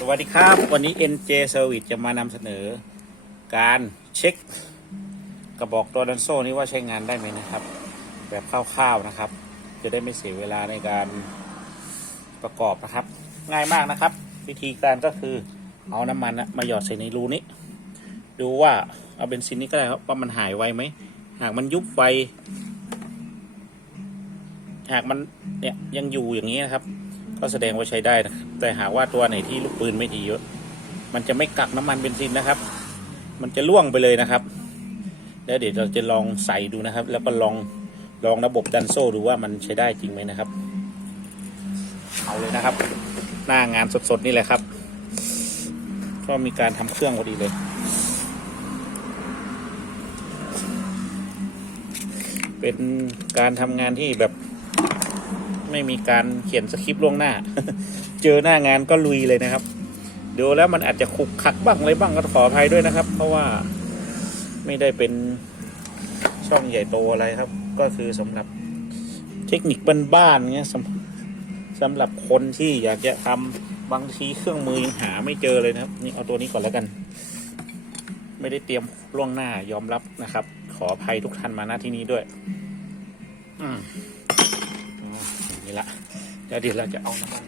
สวัสดีครับ วันนี้ NJ Service จะมานำเสนอ การเช็คกระบอกตัวดันโซ่นี้ว่าใช้งานได้ไหมนะครับ แบบคร่าวๆนะครับ จะได้ไม่เสียเวลาในการประกอบนะครับ ง่ายมากนะครับ วิธีการก็คือเอาน้ำมันนะมาหยอดใส่ในรูนี้ ดูว่าเอาเบนซินนี้ก็ได้ครับว่ามันหายไวไหมหากมันยุบไวหากมันเนี่ยยังอยู่อย่างนี้นะครับ ก็แสดงว่าใช้ได้นะแต่หากว่าตัวไหนที่ลูกปืนไม่ดีเยอะมันจะไม่กักน้ำมันเบนซินนะครับ มันจะล่วงไปเลยนะครับ แล้วเดี๋ยวเราจะลองใส่ดูนะครับ แล้วก็ลองลองระบบดันโซ่ดูว่ามันใช้ได้จริงไหมนะครับ เอาเลยนะครับ หน้างานสดๆนี่แหละครับ ก็มีการทำเครื่องพอดีเลยเป็นการทำงานที่แบบ ไม่มีการเขียนสคริปต์ล่วงหน้า เจอหน้างานก็ลุยเลยนะครับดูแล้วมันอาจจะขุกขักบ้างอะไรบ้างก็ขออภัยด้วยนะครับ เพราะว่าไม่ได้เป็นช่องใหญ่โตอะไรครับ ก็คือสำหรับเทคนิคบ้านๆเงี้ยสำสำหรับคนที่อยากจะทำบางทีเครื่องมือยังหาไม่เจอเลยนะครับ นี่เอาตัวนี้ก่อนแล้วกัน ไม่ได้เตรียมล่วงหน้ายอมรับนะครับ ขออภัยทุกท่านมาณที่นี้ด้วย อืม นี่ละแล้วเดี๋ยวเราจะเอาน้ำมัน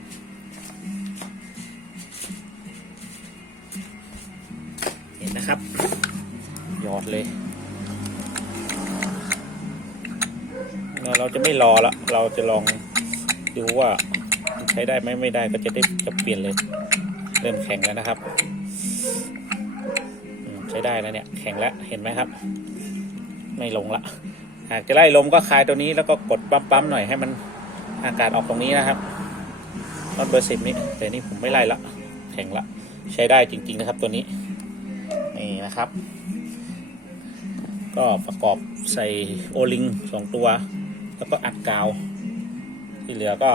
เห็นนะครับ หยอดเลย เราจะไม่รอละเราจะลองดูว่าใช้ได้ไหมไม่ได้ก็จะได้จะเปลี่ยนเลย เริ่มแข็งแล้วนะครับใช้ได้แล้วเนี่ยแข็งแล้วเห็นไหมครับ ไม่ลงละหากจะไล่ลมก็คลายตัวนี้แล้วก็กดปั๊มๆหน่อยให้มัน อากาศออกตรงนี้นะครับรถเบอร์สิบนี้แต่นี่ผมไม่ไล่ละแข็งละใช้ได้จริง ๆนะครับตัวนี้นี่นะครับ ก็ประกอบใส่โอลิงสองตัว แล้วก็อัดกาว ที่เหลือก็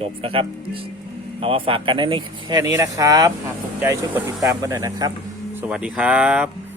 จบนะครับ เอามาฝากกันในนี้แค่นี้นะครับ หากถูกใจช่วยกดติดตามกันหน่อยนะครับ สวัสดีครับ